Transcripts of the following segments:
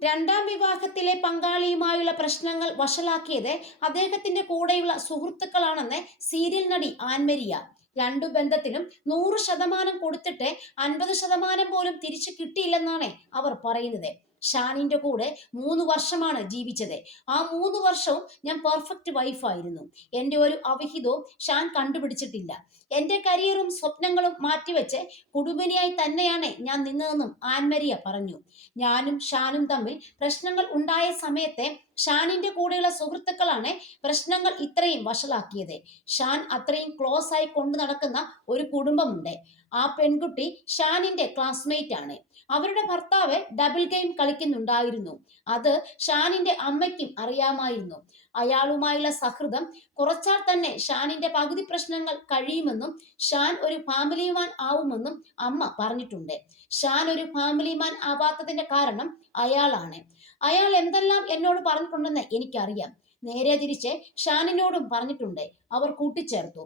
രണ്ടാം വിവാഹത്തിലെ പങ്കാളിയുമായുള്ള പ്രശ്നങ്ങൾ വഷളാക്കിയത് അദ്ദേഹത്തിന്റെ കൂടെയുള്ള സുഹൃത്തുക്കളാണെന്ന് സീരിയൽ നടി ആൻമരിയ. രണ്ടു ബന്ധത്തിനും 100% കൊടുത്തിട്ട് 50% പോലും തിരിച്ചു കിട്ടിയില്ലെന്നാണ് അവർ പറയുന്നത്. ഷാനിന്റെ കൂടെ 3 വർഷമാണ് ജീവിച്ചത്. ആ 3 വർഷവും ഞാൻ പെർഫെക്റ്റ് വൈഫായിരുന്നു. എന്റെ ഒരു അവിഹിതവും ഷാൻ കണ്ടുപിടിച്ചിട്ടില്ല. എന്റെ കരിയറും സ്വപ്നങ്ങളും മാറ്റിവെച്ച് കുടുംബിനിയായി തന്നെയാണ് ഞാൻ നിന്നതെന്നും ആൻമരിയ പറഞ്ഞു. ഞാനും ഷാനും തമ്മിൽ പ്രശ്നങ്ങൾ ഉണ്ടായ സമയത്തെ ഷാനിന്റെ കൂടെയുള്ള സുഹൃത്തുക്കളാണ് പ്രശ്നങ്ങൾ ഇത്രയും വഷളാക്കിയത്. ഷാൻ അത്രയും ക്ലോസ് ആയി കൊണ്ടു നടക്കുന്ന ഒരു കുടുംബമുണ്ട്. ആ പെൺകുട്ടി ഷാനിന്റെ ക്ലാസ്മേറ്റ് ആണ്. അവരുടെ ഭർത്താവ് ഡബിൾ ഗെയിം കളിക്കുന്നുണ്ടായിരുന്നു. അത് ഷാനിന്റെ അമ്മയ്ക്കും അറിയാമായിരുന്നു. അയാളുമായുള്ള സൗഹൃദം കുറച്ചാൽ തന്നെ ഷാനിന്റെ പകുതി പ്രശ്നങ്ങൾ കഴിയുമെന്നും ഷാൻ ഒരു ഫാമിലി മാൻ ആവുമെന്നും അമ്മ പറഞ്ഞിട്ടുണ്ട്. ഷാൻ ഒരു ഫാമിലി മാൻ ആവാത്തതിന്റെ കാരണം അയാളാണ്. അയാൾ എന്തെല്ലാം എന്നോട് പറഞ്ഞിട്ടുണ്ടെന്ന് എനിക്കറിയാം. നേരെ തിരിച്ച് ഷാനിനോടും പറഞ്ഞിട്ടുണ്ട്, അവർ കൂട്ടിച്ചേർത്തു.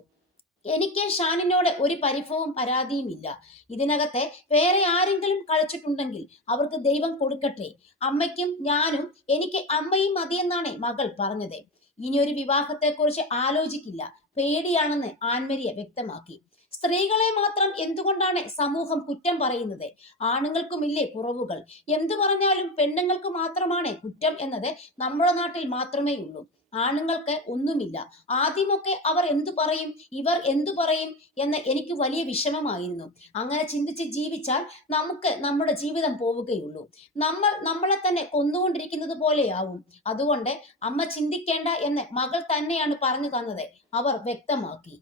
എനിക്ക് ഷാനിനോട് ഒരു പരിഭവവും പരാതിയും ഇല്ല. ഇതിനകത്തെ വേറെ ആരെങ്കിലും കളിച്ചിട്ടുണ്ടെങ്കിൽ അവർക്ക് ദൈവം കൊടുക്കട്ടെ. അമ്മയ്ക്കും ഞാനും എനിക്ക് അമ്മയും മതിയെന്നാണ് മകൾ പറഞ്ഞത്. ഇനിയൊരു വിവാഹത്തെക്കുറിച്ച് ആലോചിക്കില്ല, പേടിയാണെന്ന് ആൻമരിയ വ്യക്തമാക്കി. സ്ത്രീകളെ മാത്രം എന്തുകൊണ്ടാണ് സമൂഹം കുറ്റം പറയുന്നത്? ആണുങ്ങൾക്കുമില്ലേ കുറവുകൾ? എന്തു പറഞ്ഞാലും പെണ്ണുങ്ങൾക്ക് മാത്രമാണ് കുറ്റം എന്നത് നമ്മുടെ നാട്ടിൽ മാത്രമേ ഉള്ളൂ. ആണുങ്ങൾക്ക് ഒന്നുമില്ല. ആദ്യമൊക്കെ അവർ എന്തു പറയും, ഇവർ എന്തു പറയും എന്ന് എനിക്ക് വലിയ വിഷമമായിരുന്നു. അങ്ങനെ ചിന്തിച്ച് ജീവിച്ചാൽ നമുക്ക് നമ്മുടെ ജീവിതം പോവുകയുള്ളൂ. നമ്മൾ നമ്മളെ തന്നെ കൊന്നുകൊണ്ടിരിക്കുന്നത് പോലെയാവും. അതുകൊണ്ട് അമ്മ ചിന്തിക്കേണ്ട എന്ന് മകൾ തന്നെയാണ് പറഞ്ഞു തന്നത്, അവർ വ്യക്തമാക്കി.